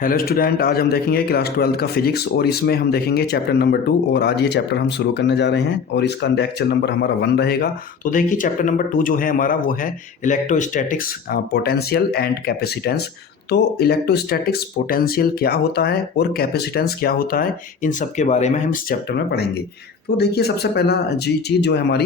Hello student, आज हम देखेंगे क्लास 12 का फिजिक्स और इसमें हम देखेंगे चैप्टर नंबर 2। और आज ये चैप्टर हम शुरू करने जा रहे हैं और इसका लेक्चर नंबर हमारा 1 रहेगा। तो देखिए चैप्टर नंबर 2 जो है हमारा वो है इलेक्ट्रोस्टैटिक्स पोटेंशियल एंड कैपेसिटेंस। तो इलेक्ट्रोस्टैटिक्स पोटेंशियल क्या होता है और कैपेसिटेंस क्या होता है, इन सब के बारे में हम इस चैप्टर में पढ़ेंगे। तो देखिए सबसे पहला चीज़ जो है हमारी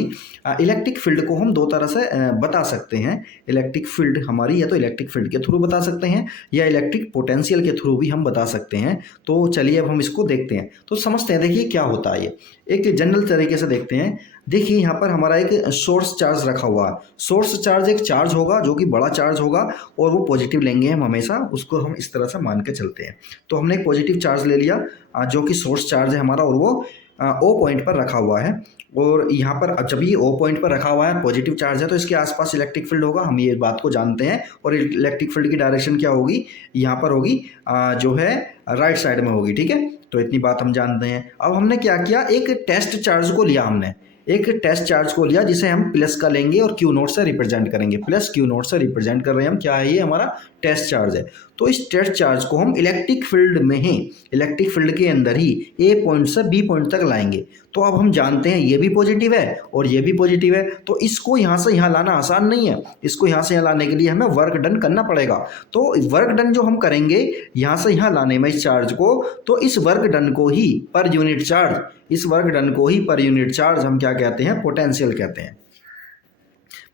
इलेक्ट्रिक फील्ड को हम दो तरह से बता सकते हैं। इलेक्ट्रिक फील्ड हमारी या तो इलेक्ट्रिक फील्ड के थ्रू बता सकते हैं या इलेक्ट्रिक पोटेंशियल के थ्रू भी हम बता सकते हैं। तो चलिए अब हम इसको देखते हैं, तो समझते हैं। देखिए क्या होता है, ये एक जनरल तरीके से देखते हैं। देखिए यहाँ पर हमारा एक सोर्स चार्ज रखा हुआ है। सोर्स चार्ज एक चार्ज होगा जो कि बड़ा चार्ज होगा और वो पॉजिटिव लेंगे हम हमेशा, उसको हम इस तरह से मान के चलते हैं। तो हमने एक पॉजिटिव चार्ज ले लिया जो कि सोर्स चार्ज है हमारा, और वो ओ पॉइंट पर रखा हुआ है। और यहाँ पर जब ये ओ पॉइंट पर रखा हुआ है, पॉजिटिव चार्ज है, तो इसके आसपास इलेक्ट्रिक फील्ड होगा, हम ये बात को जानते हैं। और इलेक्ट्रिक फील्ड की डायरेक्शन क्या होगी, यहाँ पर होगी जो है राइट साइड में होगी। ठीक है, तो इतनी बात हम जानते हैं। अब हमने क्या किया, एक टेस्ट चार्ज को लिया, हमने एक टेस्ट चार्ज को लिया जिसे हम प्लस का लेंगे और क्यू नोट से रिप्रेजेंट करेंगे। प्लस क्यू नोट से रिप्रेजेंट कर रहे हैं हम, क्या है ये हमारा टेस्ट चार्ज है। तो इस टेस्ट चार्ज को हम इलेक्ट्रिक फील्ड में ही, इलेक्ट्रिक फील्ड के अंदर ही ए पॉइंट से बी पॉइंट तक लाएंगे। तो अब हम जानते हैं ये भी पॉजिटिव है और ये भी पॉजिटिव है, तो इसको यहाँ से यहाँ लाना आसान नहीं है। इसको यहाँ से यहाँ लाने के लिए हमें वर्क डन करना पड़ेगा। तो वर्क डन जो हम करेंगे यहाँ से यहाँ लाने में इस चार्ज को, तो इस वर्क डन को ही पर यूनिट चार्ज, इस वर्क डन को ही पर यूनिट चार्ज हम क्या कहते हैं, पोटेंशियल कहते हैं।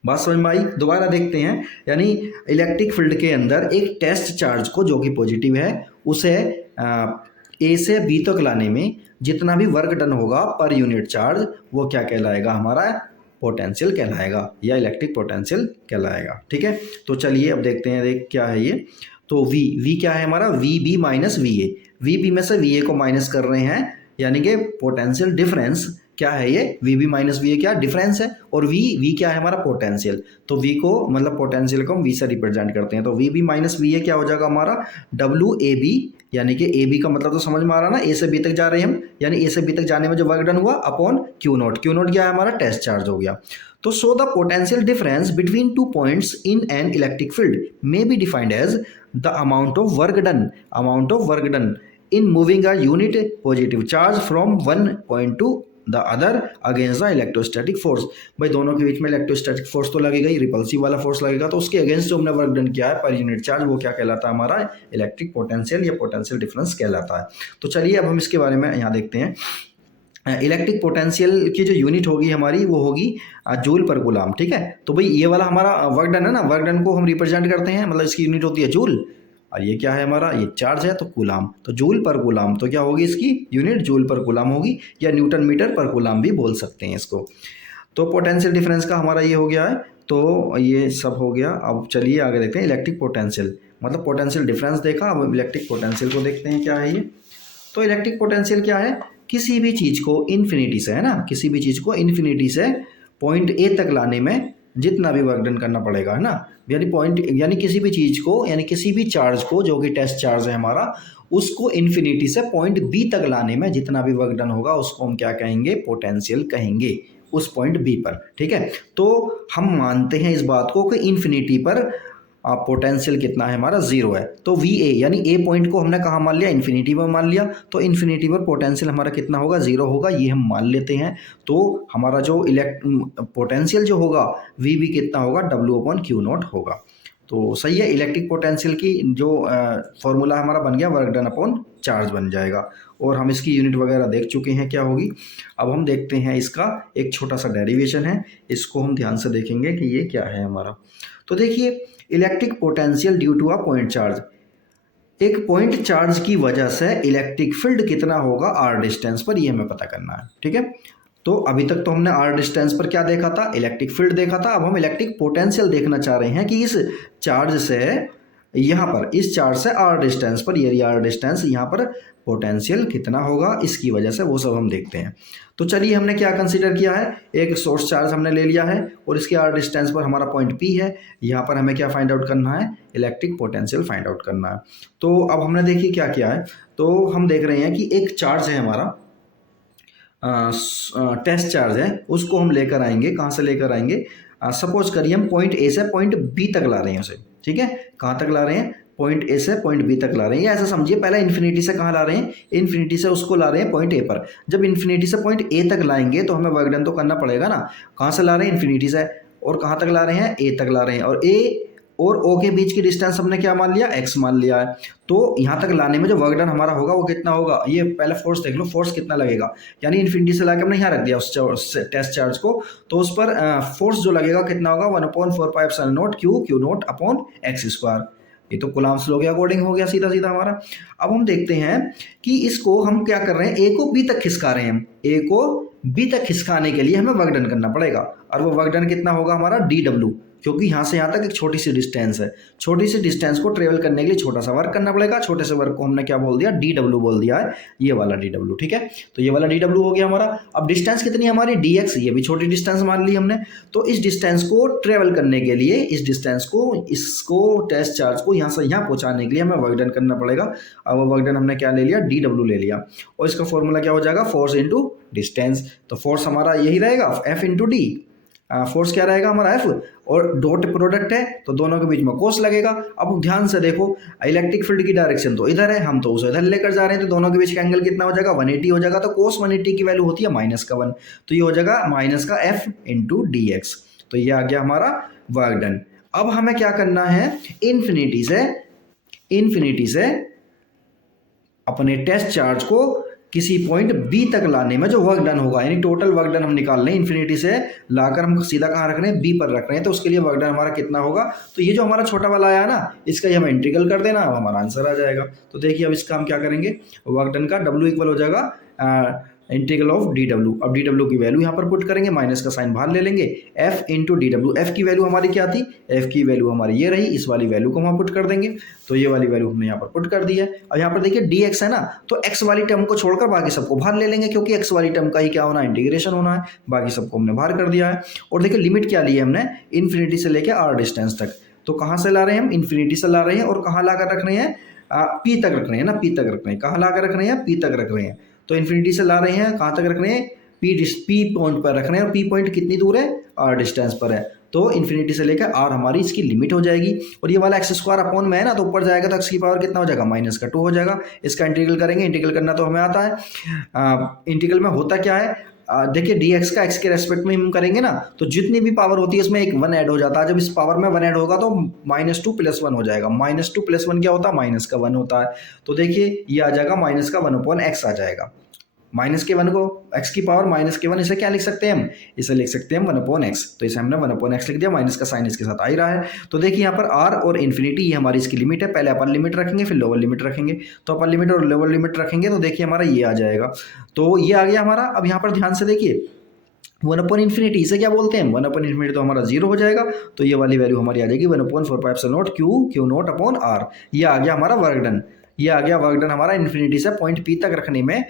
बात समझ में आई? दोबारा देखते हैं। यानी इलेक्ट्रिक फील्ड के अंदर एक टेस्ट चार्ज को जो कि पॉजिटिव है, उसे ए से बी तक लाने में जितना भी वर्क डन होगा पर यूनिट चार्ज, वो क्या कहलाएगा, हमारा पोटेंशियल कहलाएगा या इलेक्ट्रिक पोटेंशियल कहलाएगा। ठीक है, तो चलिए अब देखते हैं, देख क्या है ये। तो वी क्या है हमारा, V B minus V A. V B में से वी ए को माइनस कर रहे हैं, यानी कि पोटेंशियल डिफरेंस क्या है ये, V B minus V A क्या डिफरेंस है। और वी क्या है हमारा पोटेंशियल। तो वी को मतलब पोटेंशियल को हम वी से रिप्रेजेंट करते हैं। तो V B minus V A क्या हो जाएगा हमारा, डब्ल्यू ए बी, यानी कि ए बी का मतलब तो समझ में आ रहा ना, ए से बी तक जा रहे हैं हम, यानी ए से बी तक जाने में जो वर्क डन हुआ upon Q naught. Q naught क्या है हमारा, टेस्ट चार्ज हो गया। तो so the potential difference between two points in an electric field may be defined as the amount of work done, amount of work done in moving a unit positive charge from one point to the other against the electrostatic force। भाई दोनों के बीच में electrostatic force तो लगेगा ही, repulsive वाला force लगेगा, तो उसके अगेंस्ट जो हमने वर्क डन किया है पर यूनिट चार्ज, वो क्या कहलाता है हमारा, इलेक्ट्रिक पोटेंशियल या पोटेंशियल डिफरेंस कहलाता है। तो चलिए अब हम इसके बारे में यहाँ देखते हैं। इलेक्ट्रिक पोटेंशियल की जो यूनिट होगी हमारी, वो होगी जूल पर गुलाम। ठीक है, तो भाई ये वाला हमारा वर्क डन है ना, वर्क डन को हम रिप्रेजेंट करते हैं, मतलब इसकी यूनिट होती है जूल, और ये क्या है हमारा, ये चार्ज है तो कूलाम। तो जूल पर कूलाम, तो क्या होगी इसकी यूनिट, जूल पर कूलाम होगी, या न्यूटन मीटर पर कूलाम भी बोल सकते हैं इसको। तो पोटेंशियल डिफरेंस का हमारा ये हो गया है, तो ये सब हो गया। अब चलिए आगे देखते हैं इलेक्ट्रिक पोटेंशियल, मतलब पोटेंशियल डिफरेंस देखा, अब इलेक्ट्रिक पोटेंशियल को देखते हैं क्या है ये। तो इलेक्ट्रिक पोटेंशियल क्या है, किसी भी चीज़ को इन्फिनिटी से, है ना, किसी भी चीज़ को इन्फिनिटी से पॉइंट ए तक लाने में जितना भी वर्क डन करना पड़ेगा, है ना, यानी पॉइंट, यानी किसी भी चीज़ को, यानी किसी भी चार्ज को जो कि टेस्ट चार्ज है हमारा, उसको इन्फिनिटी से पॉइंट बी तक लाने में जितना भी वर्क डन होगा उसको हम क्या कहेंगे, पोटेंशियल कहेंगे, उस पॉइंट बी पर। ठीक है, तो हम मानते हैं इस बात को कि इन्फिनिटी पर पोटेंशियल कितना है हमारा, जीरो है। तो वी ए यानी ए पॉइंट को हमने कहाँ मान लिया, इन्फिनिटी में मान लिया, तो इन्फिनिटी पर पोटेंशियल हमारा कितना होगा, जीरो होगा, ये हम मान लेते हैं। तो हमारा जो पोटेंशियल जो होगा वी बी कितना होगा, डब्ल्यू अपॉन क्यू नॉट होगा। तो सही है, इलेक्ट्रिक पोटेंशियल की जो फॉर्मूला हमारा बन गया, वर्क डन अपॉन चार्ज बन जाएगा। और हम इसकी यूनिट वगैरह देख चुके हैं क्या होगी। अब हम देखते हैं इसका एक छोटा सा डेरिवेशन है, इसको हम ध्यान से देखेंगे कि ये क्या है हमारा। तो देखिए electric potential due to a point charge, एक पॉइंट चार्ज की वजह से इलेक्ट्रिक फील्ड कितना होगा आर डिस्टेंस पर, ये हमें पता करना है। ठीक है, तो अभी तक तो हमने आर डिस्टेंस पर क्या देखा था, इलेक्ट्रिक फील्ड देखा था। अब हम इलेक्ट्रिक पोटेंशियल देखना चाह रहे हैं कि इस चार्ज से यहाँ पर, इस चार्ज से आर डिस्टेंस पर, ये आर डिस्टेंस, यहाँ पर पोटेंशियल कितना होगा इसकी वजह से, वो सब हम देखते हैं। तो चलिए हमने क्या कंसीडर किया है, एक सोर्स चार्ज हमने ले लिया है और इसके आर डिस्टेंस पर हमारा पॉइंट पी है। यहाँ पर हमें क्या फाइंड आउट करना है, इलेक्ट्रिक पोटेंशियल फाइंड आउट करना है। तो अब हमने देखिए क्या किया है, तो हम देख रहे हैं कि एक चार्ज है हमारा, टेस्ट चार्ज है, उसको हम लेकर आएंगे, कहाँ से लेकर आएंगे, सपोज करिए हम पॉइंट ए से पॉइंट बी तक ला रहे हैं उसे। ठीक है, कहाँ तक ला रहे हैं, पॉइंट ए से पॉइंट बी तक ला रहे हैं, या ऐसा समझिए पहले इन्फिनिटी से कहाँ ला रहे हैं, इन्फिनिटी से उसको ला रहे हैं पॉइंट ए पर। जब इन्फिनिटी से पॉइंट ए तक लाएंगे तो हमें वर्क डन तो करना पड़ेगा ना। कहाँ से ला रहे हैं, इन्फिनिटी से, और कहाँ तक ला रहे हैं, ए तक ला रहे हैं, और ए और ओ के बीच की डिस्टेंस हमने क्या मान लिया, एक्स मान लिया है। तो यहाँ तक लाने में जो वर्क डन हमारा होगा वो कितना होगा, ये पहले फोर्स देख लो, फोर्स कितना लगेगा, यानी इन्फिनिटी से लाके हमने यहाँ रख दिया उस टेस्ट चार्ज को, तो उस पर फोर्स जो लगेगा कितना होगा, 1/4πε0 q naught upon x square. ये तो कूलम्ब्स लॉ के अकॉर्डिंग हो गया सीधा सीधा हमारा। अब हम देखते हैं कि इसको हम क्या कर रहे हैं, ए को बी तक खिसका रहे हैं, ए को बी तक खिसकाने के लिए हमें वर्क डन करना पड़ेगा, और वो वर्क डन कितना होगा हमारा, DW, क्योंकि यहाँ से यहाँ तक एक छोटी सी डिस्टेंस है, छोटी सी डिस्टेंस को ट्रेवल करने के लिए छोटा सा वर्क करना पड़ेगा। छोटे से वर्क को हमने क्या बोल दिया, DW बोल दिया है, ये वाला DW, ठीक है। तो ये वाला DW हो गया हमारा। अब डिस्टेंस कितनी है हमारी, DX, ये भी छोटी डिस्टेंस मान ली हमने। तो इस डिस्टेंस को ट्रेवल करने के लिए, इस डिस्टेंस को, इसको टेस्ट चार्ज को यहाँ से यहाँ पहुँचाने के लिए हमें वर्क डन करना पड़ेगा। अब वर्क डन हमने क्या ले लिया, DW ले लिया, और इसका फॉर्मूला क्या हो जाएगा, फोर्स इंटू डिस्टेंस। तो फोर्स हमारा यही रहेगा, F इंटू डी। फोर्स क्या रहेगा हमारा, F, और डॉट प्रोडक्ट है तो दोनों के बीच में कोस लगेगा। अब ध्यान से देखो, इलेक्ट्रिक फील्ड की डायरेक्शन तो इधर है, हम तो उसे इधर लेकर जा रहे हैं, तो दोनों के बीच का एंगल कितना हो जाएगा, 180 हो जाएगा। तो कोस 180 की वैल्यू होती है -1, तो ये हो जाएगा माइनस का F इंटू DX। तो ये आ गया हमारा वर्क डन। अब हमें क्या करना है, इन्फिनिटी से अपने टेस्ट चार्ज को किसी पॉइंट बी तक लाने में जो वर्क डन होगा, यानी टोटल वर्क डन हम निकाल रहे हैं, इन्फिनिटी से लाकर हम सीधा कहाँ रख रहे हैं, बी पर रख रहे हैं, तो उसके लिए वर्क डन हमारा कितना होगा। तो ये जो हमारा छोटा वाला आया ना, इसका ही हम इंटीग्रल कर देना, अब हमारा आंसर आ जाएगा। तो देखिए अब इसका हम क्या करेंगे, वर्क डन का W इक्वल हो जाएगा इंटीग्रल ऑफ DW। अब DW की वैल्यू यहाँ पर पुट करेंगे, माइनस का साइन बाहर ले लेंगे, F इंटू DW। F की वैल्यू हमारी क्या थी, F की वैल्यू हमारी ये रही, इस वाली वैल्यू को हम पुट कर देंगे, तो ये वाली वैल्यू हमने यहाँ पर पुट कर दी है। अब यहाँ पर देखिए DX है ना, तो X वाली टर्म को छोड़कर बाकी सबको बाहर ले लेंगे, क्योंकि X वाली टर्म का ही क्या होना है, इंटीग्रेशन होना है, बाकी सबको हमने बाहर कर दिया है। और देखिए लिमिट क्या ली है हमने, इन्फिनिटी से लेकर R डिस्टेंस तक। तो कहाँ से ला रहे हैं हम, इन्फिनिटी से ला रहे हैं, और कहाँ ला कर रख रहे हैं, P तक रख रहे हैं ना, P तक रख रहे हैं, कहाँ ला कर रख रहे हैं, P तक रख रहे हैं। तो इन्फिनिटी से ला रहे हैं, कहाँ तक रख रहे हैं, P पॉइंट पर रख रहे हैं, और P पॉइंट कितनी दूर है, R डिस्टेंस पर है। तो इन्फिनिटी से लेकर R हमारी इसकी लिमिट हो जाएगी, और ये वाला एक्स स्क्वायर अपॉन में है ना, तो ऊपर जाएगा तो एक्स की पावर कितना हो जाएगा, -2 हो जाएगा। इसका इंटीग्रल करेंगे, इंटीग्रल करना तो हमें आता है। इंटीग्रल में होता क्या है, देखिए DX का x के रेस्पेक्ट में हम करेंगे ना, तो जितनी भी पावर होती है इसमें एक 1 ऐड हो जाता है। जब इस पावर में 1 ऐड होगा तो -2 + 1 हो जाएगा। -2 + 1 क्या होता है, माइनस का 1 होता है। तो देखिए ये आ जाएगा -1/x आ जाएगा। -1 को x की पावर -1, इसे क्या लिख सकते हैं हम, इसे लिख सकते हैं 1/x। तो इसे हमने 1/x लिख दिया, माइनस का साइन इसके साथ आ ही रहा है। तो देखिए यहाँ पर R और इन्फिनिटी ये हमारी इसकी लिमिट है, पहले अपर लिमिट रखेंगे फिर लोअर लिमिट रखेंगे। तो अपर लिमिट और लोअर लिमिट रखेंगे तो देखिए हमारा ये आ जाएगा, तो ये आ गया हमारा। अब यहाँ पर ध्यान से देखिए 1/∞ इसे क्या बोलते हैं, 1/∞ तो हमारा 0 हो जाएगा, तो ये वाली वैल्यू हमारी आ जाएगी 1/4πε0 क्यू नॉट अपॉन R। ये आ गया हमारा वर्क डन। ये आ गया वर्क डन हमारा, इन्फिनिटी से पॉइंट P तक रखने में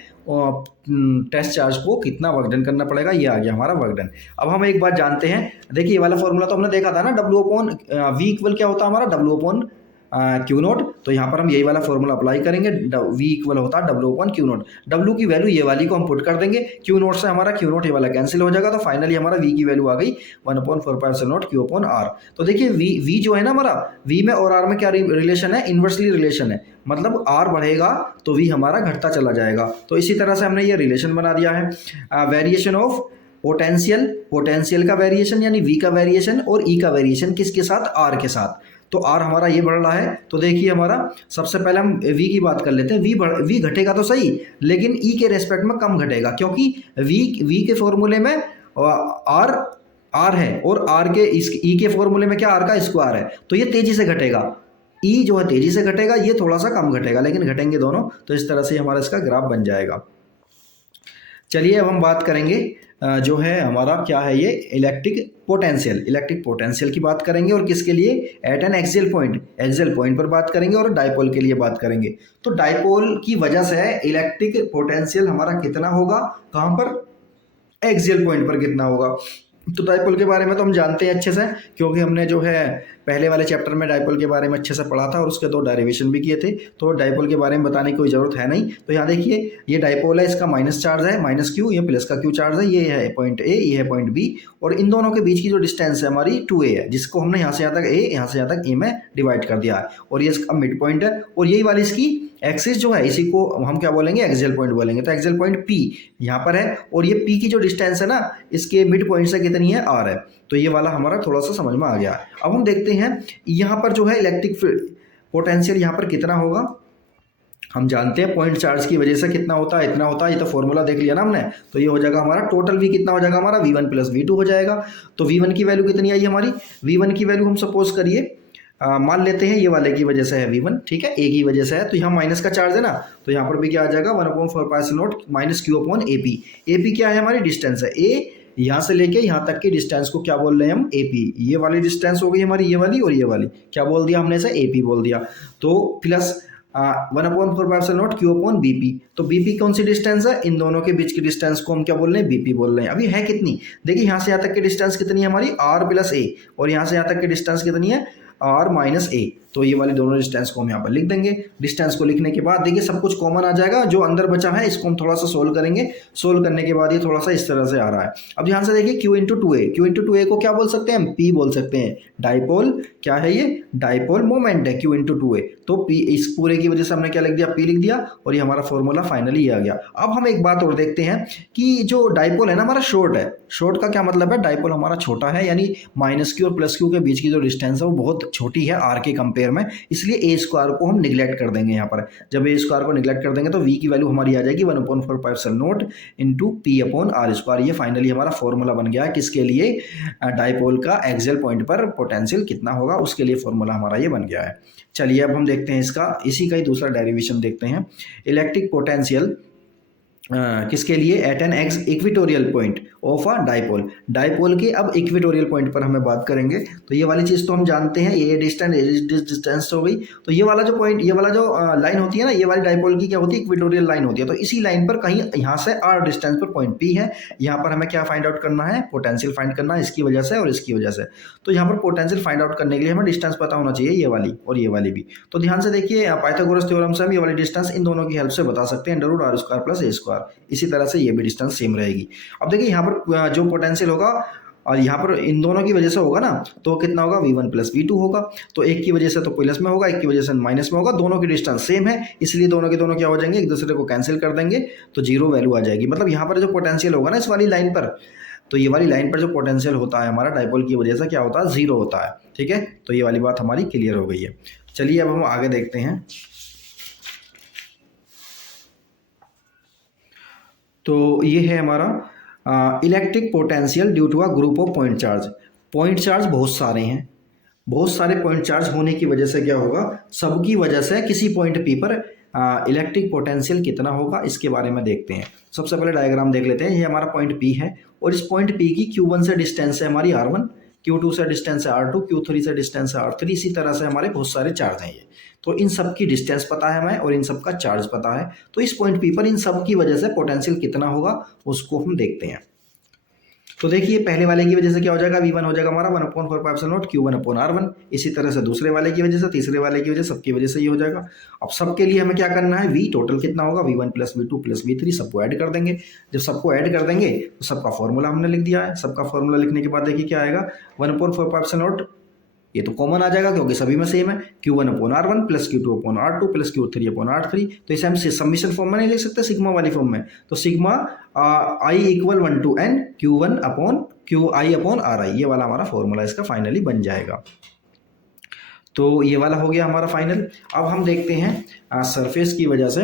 टेस्ट चार्ज को कितना वर्क डन करना पड़ेगा, ये आ गया हमारा वर्क डन। अब हम एक बात जानते हैं, देखिए ये वाला फॉर्मूला तो हमने देखा था ना, W/V इक्वल क्या होता है हमारा, W/Q0। तो यहाँ पर हम यही वाला फॉर्मूला अप्लाई करेंगे, V इक्वल होता है W/Q0। W की वैल्यू ये वाली को हम पुट कर देंगे, Q0 से हमारा Q0 ये वाला कैंसिल हो जाएगा, तो फाइनली हमारा V की वैल्यू आ गई 1/4πε0 Q/R। तो देखिए V जो है ना हमारा, V में और R में क्या रिलेशन है, इन्वर्सली रिलेशन है, मतलब R बढ़ेगा तो V हमारा घटता चला जाएगा। तो इसी तरह से हमने ये रिलेशन बना दिया है। वेरिएशन ऑफ पोटेंशियल का वेरिएशन यानी V का वेरिएशन, और E का वेरिएशन किसके साथ, R के साथ। तो R हमारा ये बढ़ रहा है, तो देखिए हमारा सबसे पहले हम V की बात कर लेते हैं। V घटेगा तो सही, लेकिन E के रेस्पेक्ट में कम घटेगा, क्योंकि V के फॉर्मूले में R है, और R के E के फॉर्मूले में क्या, R का स्क्वायर है, तो ये तेजी से घटेगा। E जो है तेजी से घटेगा, ये थोड़ा सा कम घटेगा, लेकिन घटेंगे दोनों। तो इस तरह से हमारा इसका ग्राफ बन जाएगा। चलिए अब हम बात करेंगे जो है हमारा क्या है, ये इलेक्ट्रिक पोटेंशियल की बात करेंगे, और किसके लिए, एट एन एक्सियल पॉइंट पर बात करेंगे, और डाइपोल के लिए बात करेंगे। तो डाइपोल की वजह से इलेक्ट्रिक पोटेंशियल हमारा कितना होगा, कहाँ पर, एक्सियल पॉइंट पर कितना होगा। तो डाइपोल के बारे में तो हम जानते हैं अच्छे से, क्योंकि हमने जो है पहले वाले चैप्टर में डायपोल के बारे में अच्छे से पढ़ा था और उसके 2 डेरिवेशन भी किए थे, तो डायपोल के बारे में बताने की कोई ज़रूरत है नहीं। तो यहाँ देखिए ये डायपोल है, इसका माइनस चार्ज है, माइनस क्यू, ये प्लस का क्यू चार्ज है, ये है पॉइंट ए, ये है पॉइंट बी, और इन दोनों के बीच की जो डिस्टेंस है हमारी 2a है, जिसको हमने यहाँ से यहाँ तक a, यहाँ से यहाँ तक a में डिवाइड कर दिया है, और ये इसका मिड पॉइंट है, और यही वाली इसकी एक्सिस जो है इसी को हम क्या बोलेंगे, एक्सियल पॉइंट बोलेंगे। तो एक्सियल पॉइंट P यहाँ पर है, और ये P की जो डिस्टेंस है ना इसके मिड पॉइंट से कितनी है, R है। तो ये वाला हमारा थोड़ा सा समझ में आ गया। अब हम देखते हैं यहाँ पर जो है इलेक्ट्रिक पोटेंशियल यहाँ पर कितना होगा। हम जानते हैं पॉइंट चार्ज की वजह से कितना होता है, इतना होता है, ये तो फॉर्मूला देख लिया ना हमने। तो ये हो जाएगा हमारा टोटल V कितना हो जाएगा हमारा, V1 प्लस V2 हो जाएगा। तो V1 की वैल्यू कितनी आई हमारी, V1 की वैल्यू हम सपोज करिए मान लेते हैं ये वाले की वजह से है V1, ठीक है, A की वजह से है, तो यहाँ माइनस का चार्ज है ना, तो यहाँ पर भी क्या आ जाएगा 1/4π0 minus q upon AP। AP क्या है हमारी डिस्टेंस है, A यहाँ से लेके यहाँ तक की डिस्टेंस को क्या बोल रहे हैं हम, AP। ये वाली डिस्टेंस हो गई हमारी, ये वाली और ये वाली, क्या बोल दिया हमने इसे, AP बोल दिया। तो प्लस 1/4π0 क्यू अपॉन BP। तो BP कौन सी डिस्टेंस है, इन दोनों के बीच की डिस्टेंस को हम क्या बोल रहे हैं, BP बोल रहे हैं। अभी है कितनी, देखिए यहाँ से यहाँ तक की डिस्टेंस कितनी है हमारी, R प्लस A, और यहाँ से यहाँ तक की डिस्टेंस कितनी है, R माइनस A। तो ये वाली दोनों डिस्टेंस को हम यहाँ पर लिख देंगे। डिस्टेंस को लिखने के बाद देखिए सब कुछ कॉमन आ जाएगा, जो अंदर बचा है इसको हम थोड़ा सा सोल्व करेंगे। सोल्व करने के बाद ये थोड़ा सा इस तरह से आ रहा है। अब ध्यान से देखिए Q into 2A, Q into 2A को क्या बोल सकते हैं हम, P बोल सकते हैं। डाइपोल क्या है, ये डाइपोल मोमेंट है Q इंटू 2A। तो P इस पूरे की वजह से हमने क्या लिख दिया, P लिख दिया, और ये हमारा फॉर्मूला फाइनली ये आ गया। अब हम एक बात और देखते हैं कि जो डाइपोल है ना हमारा शॉर्ट है। शॉर्ट का क्या मतलब है, डाइपोल हमारा छोटा है, यानी माइनस क्यू और प्लस क्यू के बीच की जो डिस्टेंस है वो बहुत छोटी है R के कंपेयर में, इसलिए ए स्क्वायर को हम निगलेक्ट कर देंगे। यहाँ पर जब ए स्क्वायर को निगलेक्ट कर देंगे तो V की वैल्यू हमारी आ जाएगी 1/4π0 into P upon R square. ये फाइनली हमारा फॉर्मूला बन गया है किसके लिए, डाइपोल का एक्सियल पॉइंट पर पोटेंशियल कितना होगा उसके लिए फॉर्मूला हमारा ये बन गया है। चलिए अब हम देखते हैं इसका, इसी का ही दूसरा डेरिवेशन देखते हैं। इलेक्ट्रिक पोटेंशियल किसके लिए, at an X equatorial point of a dipole. Dipole के अब इक्विटोरियल पॉइंट पर हमें बात करेंगे। तो ये वाली चीज़ तो हम जानते हैं, ये डिस्टेंस हो गई। तो ये वाला जो पॉइंट, ये वाला जो लाइन होती है ना, ये वाली डाइपोल की क्या होती है, इक्विटोरियल लाइन होती है। तो इसी लाइन पर कहीं यहाँ से R डिस्टेंस पर पॉइंट P है, यहाँ पर हमें क्या फाइंड आउट करना है, पोटेंशियल फाइंड करना है, इसकी वजह से और इसकी वजह से। तो यहाँ पर पोटेंशियल फाइंड आउट करने के लिए हमें डिस्टेंस पता होना चाहिए, ये वाली और ये वाली भी। तो ध्यान से देखिए पाइथागोरस थ्योरम से हम ये वाली डिस्टेंस इन दोनों की हेल्प से बता सकते हैं, √R square plus A square. इसी तरह से ये भी डिस्टेंस सेम रहेगी। अब देखिए यहाँ पर जो पोटेंशियल होगा और यहाँ पर इन दोनों की वजह से होगा ना, तो कितना होगा, V1 प्लस V2 होगा। तो एक की वजह से तो प्लस में होगा, एक की वजह से माइनस में होगा, दोनों की डिस्टेंस सेम है, इसलिए दोनों के दोनों क्या हो जाएंगे, एक दूसरे को कैंसिल कर देंगे, तो 0 वैल्यू आ जाएगी। मतलब यहाँ पर जो पोटेंशियल होगा ना इस वाली लाइन पर, तो ये वाली लाइन पर जो पोटेंशियल होता है हमारा डाइपोल की वजह से क्या होता है, 0 होता है। ठीक है, तो ये वाली बात हमारी क्लियर हो गई है। चलिए अब हम आगे देखते हैं। तो ये है हमारा electric potential due to a group of point charge. Point charge बहुत सारे हैं, बहुत सारे पॉइंट चार्ज होने की वजह से क्या होगा, सबकी वजह से किसी पॉइंट P पर इलेक्ट्रिक पोटेंशियल कितना होगा इसके बारे में देखते हैं। सबसे पहले डायग्राम देख लेते हैं। ये हमारा पॉइंट P है और इस पॉइंट P की Q1 से डिस्टेंस है हमारी R1, Q2 से डिस्टेंस है R2, Q3 से डिस्टेंस है R3। इसी तरह से हमारे बहुत सारे चार्ज हैं ये। तो इन सब की डिस्टेंस पता है हमें और इन सब का चार्ज पता है। तो इस पॉइंट P पर इन सब की वजह से पोटेंशियल कितना होगा उसको हम देखते हैं। तो देखिए पहले वाले की वजह से क्या हो जाएगा, V1 हो जाएगा हमारा 1/4π0 Q1 अपॉन R1। इसी तरह से दूसरे वाले की वजह से, तीसरे वाले की वजह, सबकी वजह से ये हो जाएगा। अब सबके लिए हमें क्या करना है, V टोटल कितना होगा, V1 plus V2 plus V3, सबको ऐड कर देंगे। जब सबको ऐड कर देंगे तो सबका फॉर्मूला हमने लिख दिया है। सबका फॉर्मूला लिखने के बाद देखिए क्या आएगा, 1/4π0, ये तो कॉमन आ जाएगा क्योंकि सभी में सेम है, Q1 upon R1 plus Q2 upon R2 plus Q3 upon R3। तो इसे हम सबमिशन फॉर्म में नहीं लिख सकते, सिग्मा वाली फॉर्म में। तो sigma I equal 1 to n Q1 upon QI upon RI, ये वाला हमारा फॉर्मूला इसका फाइनली बन जाएगा। तो ये वाला हो गया हमारा फाइनल। अब हम देखते हैं सरफेस की वजह से।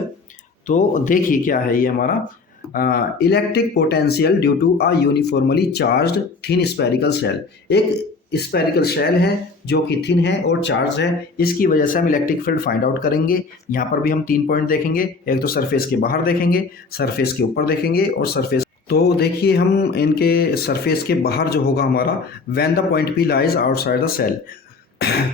तो देखिए क्या है ये हमारा electric potential due to a uniformly charged thin spherical shell. एक स्फेरिकल शेल है जो कि थिन है और चार्ज है, इसकी वजह से हम इलेक्ट्रिक फील्ड फाइंड आउट करेंगे। यहाँ पर भी हम 3 पॉइंट देखेंगे, एक तो सरफेस के बाहर देखेंगे, सरफेस के ऊपर देखेंगे और सरफेस। तो देखिए हम इनके सरफेस के बाहर जो होगा हमारा, when the point P lies outside the shell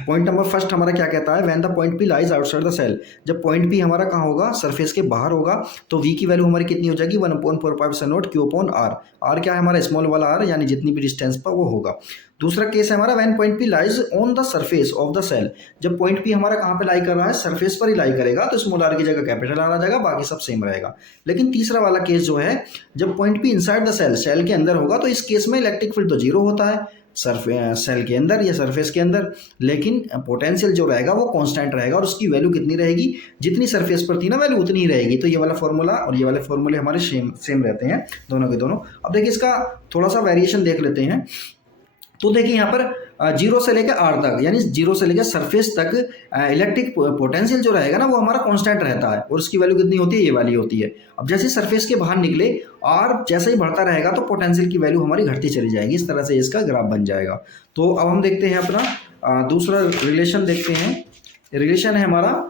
point number first हमारा क्या कहता है, when the point P lies outside the shell, जब पॉइंट पी हमारा कहाँ होगा, सरफेस के बाहर होगा, तो वी की वैल्यू हमारी कितनी हो जाएगी, 1/4 naught q upon r. R क्या है हमारा, स्मॉल वाला आर, यानी जितनी भी डिस्टेंस पर वो होगा। दूसरा केस है हमारा when point P lies on the surface of the shell, जब पॉइंट पी हमारा कहाँ पे लाई कर रहा है, सरफेस पर ही लाई करेगा, तो स्मॉल आर की जगह कैपिटल आर आ जाएगा, बाकी सब सेम रहेगा। लेकिन तीसरा वाला केस जो है, जब point P inside the shell, shell के अंदर होगा, तो इस केस में इलेक्ट्रिक फील्ड तो जीरो होता है सेल के अंदर या सरफेस के अंदर, लेकिन पोटेंशियल जो रहेगा वो कांस्टेंट रहेगा, और उसकी वैल्यू कितनी रहेगी, जितनी सरफेस पर थी ना वैल्यू उतनी ही रहेगी। तो ये वाला फॉर्मूला और ये वाले फॉर्मूले हमारे सेम रहते हैं दोनों के दोनों। अब देखिए इसका थोड़ा सा वेरिएशन देख लेते हैं। तो देखिए यहाँ पर जीरो से लेकर आर तक, यानी जीरो से लेकर सरफेस तक इलेक्ट्रिक पोटेंशियल जो रहेगा ना वो हमारा कांस्टेंट रहता है, और उसकी वैल्यू कितनी होती है, ये वाली होती है। अब जैसे सरफेस के बाहर निकले, आर जैसे ही बढ़ता रहेगा तो पोटेंशियल की वैल्यू हमारी घटती चली जाएगी, इस तरह से इसका ग्राफ बन जाएगा। तो अब हम देखते हैं अपना दूसरा रिलेशन देखते हैं। रिलेशन है हमारा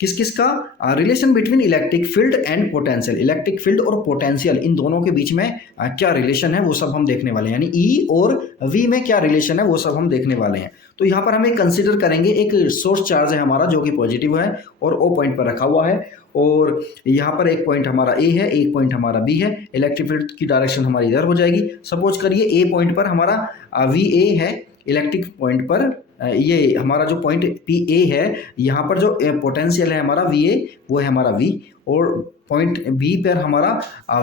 किस किस का, relation between electric field and potential. Electric field और पोटेंशियल इन दोनों के बीच में क्या रिलेशन है वो सब हम देखने वाले हैं, यानी ई और वी में क्या रिलेशन है वो सब हम देखने वाले हैं। तो यहाँ पर हमें कंसीडर करेंगे एक सोर्स चार्ज है हमारा जो कि पॉजिटिव है और ओ पॉइंट पर रखा हुआ है, और यहाँ पर एक पॉइंट हमारा ए है, एक पॉइंट हमारा बी है। इलेक्ट्रिक फील्ड की डायरेक्शन हमारी इधर हो जाएगी। सपोज करिए ए पॉइंट पर हमारा वी ए है, इलेक्ट्रिक पॉइंट पर ये हमारा जो पॉइंट पी ए है, यहाँ पर जो पोटेंशियल है हमारा वी ए वो है हमारा वी, और पॉइंट बी पर हमारा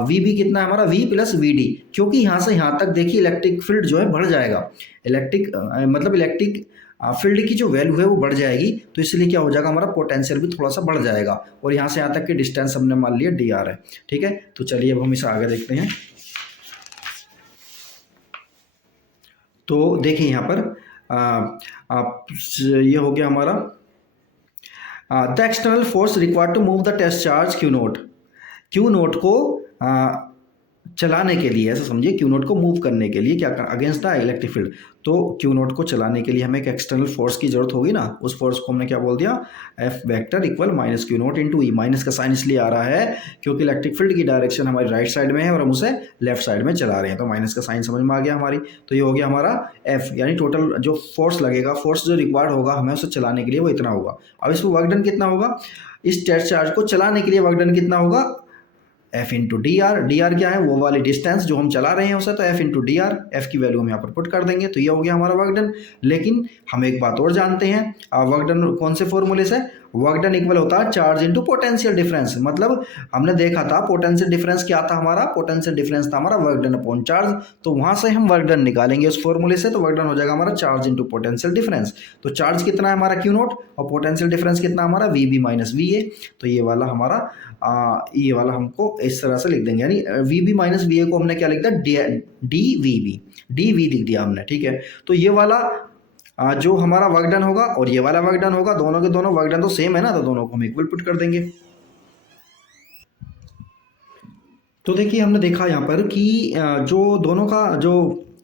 वी बी कितना है हमारा वी प्लस वी डी, क्योंकि यहाँ से यहाँ तक देखिए इलेक्ट्रिक फील्ड जो है बढ़ जाएगा, इलेक्ट्रिक फील्ड की जो वैल्यू है वो बढ़ जाएगी, तो इसलिए क्या हो जाएगा हमारा पोटेंशियल भी थोड़ा सा बढ़ जाएगा, और यहाँ से यहाँ तक की डिस्टेंस हमने मान लिया डी आर है। ठीक है, तो चलिए अब हम इसे आगे देखते हैं। तो देखिए यहाँ पर ये हो गया हमारा the external force required to move the test charge q naught को चलाने के लिए, ऐसा समझिए क्यू नोट को मूव करने के लिए क्या करना, अगेंस्ट द इलेक्ट्रिक फील्ड। तो क्यू नोट को चलाने के लिए हमें एक एक्सटर्नल फोर्स की जरूरत होगी ना, उस फोर्स को हमने क्या बोल दिया, F vector equal minus q naught into E. Minus का साइन इसलिए आ रहा है क्योंकि इलेक्ट्रिक फील्ड की डायरेक्शन हमारी राइट साइड में है और हम उसे लेफ्ट साइड में चला रहे हैं, तो माइनस का साइन समझ में आ गया हमारी। तो ये हो गया हमारा एफ, यानी टोटल जो फोर्स लगेगा, फोर्स जो रिक्वायर्ड होगा हमें उसे चलाने के लिए वो इतना होगा। अब इसमें वर्क डन कितना होगा, इस टेस्ट चार्ज को चलाने के लिए वर्क डन कितना होगा, F into D R. D R क्या है, वो वाली डिस्टेंस जो हम चला रहे हैं उसे, तो F into D R, F की वैल्यू हम यहाँ पर पुट कर देंगे, तो ये हो गया हमारा वर्क डन। लेकिन हम एक बात और जानते हैं, वर्क डन कौन से फॉर्मूले से, वर्क डन इक्वल होता है चार्ज इंटू पोटेंशियल डिफरेंस। मतलब हमने देखा था पोटेंशियल डिफरेंस क्या था हमारा, पोटेंशियल डिफरेंस था हमारा वर्क डन अपॉन चार्ज, तो वहां से हम वर्क डन निकालेंगे उस फॉर्मूले से, तो वर्क डन हो जाएगा हमारा चार्ज इंटू पोटेंशियल डिफरेंस। तो चार्ज कितना है हमारा क्यू नोट, और पोटेंशियल डिफरेंस कितना हमारा V B minus V A. तो ये वाला हमारा ये वाला हमको इस तरह से लिख देंगे, यानी V B minus V A को हमने क्या लिख दिया, डी वी लिख दिया हमने। ठीक है, तो ये वाला जो हमारा वर्क डन होगा और ये वाला वर्क डन होगा, दोनों के दोनों वर्क डन तो सेम है ना, तो दोनों को हम इक्वल पुट कर देंगे। तो देखिए हमने देखा यहाँ पर कि जो दोनों का जो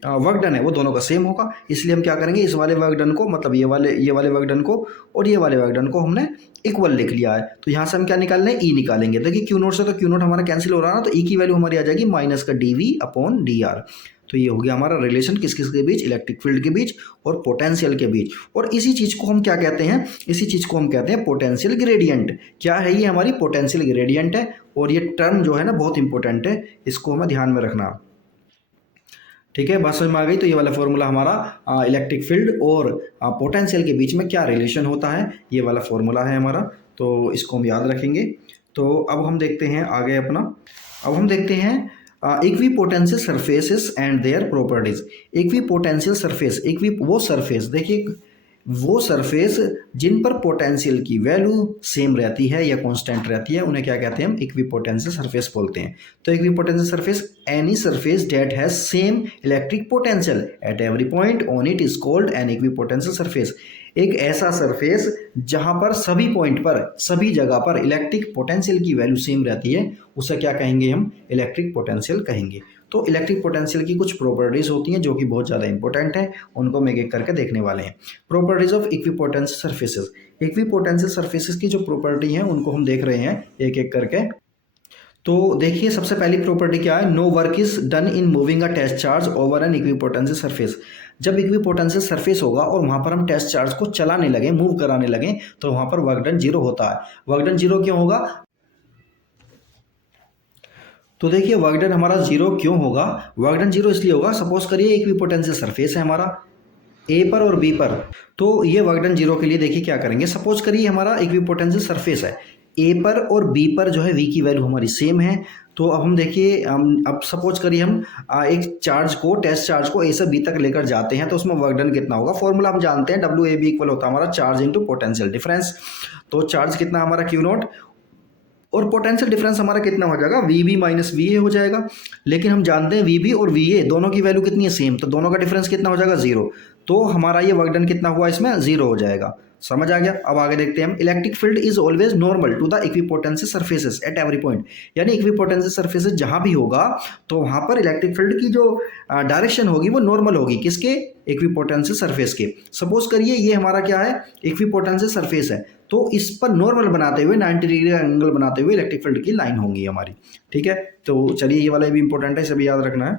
वर्क डन है वो दोनों का सेम होगा, इसलिए हम क्या करेंगे, इस वाले वर्क डन को, मतलब ये वाले वर्क डन को और ये वाले वर्क डन को हमने इक्वल लिख लिया है। तो यहाँ से हम क्या निकालना है, ई निकालेंगे। देखिए क्यू नोट से तो क्यू नोट हमारा कैंसिल हो रहा है ना, तो ई की वैल्यू हमारी आ जाएगी माइनस का d V upon d r. तो ये हो गया हमारा रिलेशन किस किस के बीच, इलेक्ट्रिक फील्ड के बीच और पोटेंशियल के बीच। और इसी चीज़ को हम क्या कहते हैं, इसी चीज़ को हम कहते हैं पोटेंशियल ग्रेडियंट। क्या है ये, हमारी पोटेंशियल ग्रेडियंट है, और ये टर्म जो है ना बहुत इंपॉर्टेंट है, इसको हमें ध्यान में रखना। ठीक है, बात समझ में आ गई। तो ये वाला फॉर्मूला हमारा इलेक्ट्रिक फील्ड और पोटेंशियल के बीच में क्या रिलेशन होता है, ये वाला फॉर्मूला है हमारा, तो इसको हम याद रखेंगे। तो अब हम देखते हैं आगे अपना, अब हम देखते हैं equipotential surfaces and their properties. Equipotential surface, वो सरफेस, देखिए वो सरफेस जिन पर पोटेंशियल की वैल्यू सेम रहती है या कांस्टेंट रहती है, उन्हें क्या कहते हैं, हम इक्विपोटेंशियल सरफेस बोलते हैं। तो equipotential surface, any surface that has same electric potential at every point on it is called an equipotential surface. एक ऐसा सरफेस जहां पर सभी पॉइंट पर, सभी जगह पर इलेक्ट्रिक पोटेंशियल की वैल्यू सेम रहती है, उसे क्या कहेंगे, हम इलेक्ट्रिक पोटेंशियल कहेंगे। तो इलेक्ट्रिक पोटेंशियल की कुछ प्रॉपर्टीज होती हैं जो कि बहुत ज़्यादा इंपॉर्टेंट है, उनको हम एक एक करके देखने वाले हैं। Properties of equipotential surfaces. Equipotential surfaces की जो प्रॉपर्टी है उनको हम देख रहे हैं एक एक करके। तो देखिए सबसे पहली प्रॉपर्टी क्या है, no work is done in moving a test charge over an equipotential surface. जब इक्विपोटेंशियल सरफेस होगा और वहाँ पर हम टेस्ट चार्ज को चलाने लगे, मूव कराने लगे, तो वहाँ पर वर्क डन जीरो होता है। वर्क डन जीरो क्यों होगा? तो देखिए वर्क डन हमारा जीरो क्यों होगा? वर्क डन जीरो इसलिए होगा, सपोज करिए इक्विपोटेंशियल सरफेस है हमारा ए पर और बी पर, तो ये वर्क डन जीरो के लिए देखिए क्या करेंगे। सपोज करिए हमारा इक्विपोटेंशियल सरफेस है ए पर और बी पर जो है वी की वैल्यू हमारी सेम है। तो अब हम देखिए अब सपोज करिए हम एक चार्ज को, टेस्ट चार्ज को ए से बी तक लेकर जाते हैं, तो उसमें वर्क डन कितना होगा? फॉर्मूला हम जानते हैं, डब्ल्यू ए बी इक्वल होता है हमारा चार्ज इंटू पोटेंशियल डिफरेंस। तो चार्ज कितना हमारा क्यू नॉट और पोटेंशियल डिफरेंस हमारा कितना हो जाएगा? V B minus V A हो जाएगा। लेकिन हम जानते हैं वी बी और वी ए दोनों की वैल्यू कितनी है? सेम। तो दोनों का डिफरेंस कितना हो जाएगा? जीरो। तो हमारा ये वर्क डन कितना हुआ इसमें? जीरो हो जाएगा। समझ आ गया? अब आगे देखते हैं हम। Electric field is always normal to the equipotential surfaces at every point, यानी इक्विपोटेंशियल सरफेसेस जहां भी होगा तो वहां पर इलेक्ट्रिक फील्ड की जो डायरेक्शन होगी वो नॉर्मल होगी। किसके? इक्विपोटेंशियल सरफेस के। सपोज करिए ये हमारा क्या है? इक्विपोटेंशियल सरफेस है, तो इस पर नॉर्मल बनाते हुए 90 डिग्री एंगल बनाते हुए इलेक्ट्रिक फील्ड की लाइन होंगी हमारी। ठीक है, तो चलिए ये वाला भी इंपॉर्टेंट है, इसे भी याद रखना है।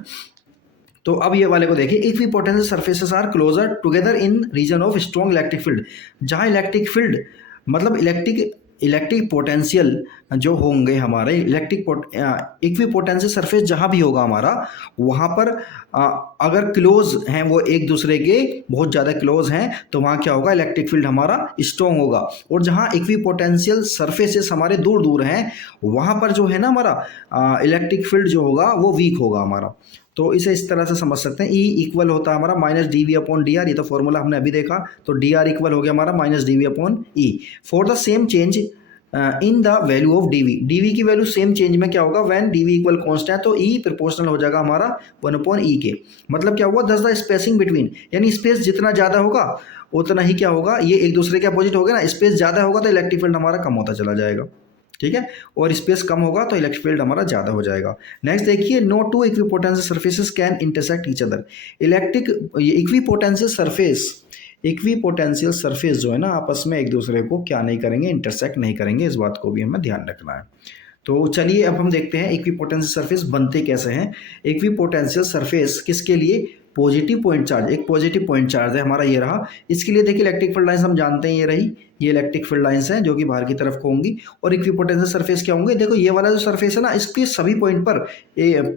तो अब ये वाले को देखिए, equipotential surfaces are closer together in region of strong electric field. जहां इलेक्ट्रिक फील्ड मतलब इलेक्ट्रिक पोटेंशियल जो होंगे हमारे इक्विपोटेंशियल सरफेस जहां भी होगा हमारा, वहां पर अगर क्लोज हैं वो एक दूसरे के, बहुत ज़्यादा क्लोज हैं, तो वहां क्या होगा? इलेक्ट्रिक फील्ड हमारा स्ट्रॉन्ग होगा। और जहां इक्विपोटेंशियल सरफेसेस हमारे दूर दूर हैं, वहां पर जो है ना हमारा इलेक्ट्रिक फील्ड जो होगा वो वीक होगा हमारा। तो इसे इस तरह से समझ सकते हैं, ई इक्वल होता है हमारा minus d V upon d r. ये तो फॉर्मूला हमने अभी देखा। तो डी आर इक्वल हो गया हमारा minus d V upon E for the same change in the value of d V. D V की वैल्यू सेम चेंज में क्या होगा? When d V equal constant, तो ई प्रोपोर्शनल हो जाएगा हमारा 1 अपॉन ई के। मतलब क्या हुआ? दस द स्पेसिंग बिटवीन, यानी स्पेस जितना ज़्यादा होगा उतना ही क्या होगा? ये एक दूसरे के अपोजिट हो गया ना। स्पेस ज़्यादा होगा तो इलेक्ट्रिक फील्ड हमारा कम होता चला जाएगा। ठीक है, और स्पेस कम होगा तो इलेक्ट्रिक फील्ड हमारा ज़्यादा हो जाएगा। नेक्स्ट देखिए, no two equipotential surfaces can intersect each other. Equipotential surface जो है ना, आपस में एक दूसरे को क्या नहीं करेंगे? इंटरसेक्ट नहीं करेंगे। इस बात को भी हमें ध्यान रखना है। तो चलिए अब हम देखते हैं इक्विपोटेंशियल सरफेस बनते कैसे हैं। इक्विपोटेंशियल सरफेस किसके लिए? Positive point charge. एक पॉजिटिव पॉइंट चार्ज है हमारा, ये रहा। इसके लिए देखिए इलेक्ट्रिक फील्ड लाइंस हम जानते हैं, ये रही, ये इलेक्ट्रिक फील्ड लाइंस हैं जो कि बाहर की तरफ को होंगी। और इक्विपोटेंशियल सरफेस क्या होंगे? देखो ये वाला जो सरफेस है ना, इसके सभी पॉइंट पर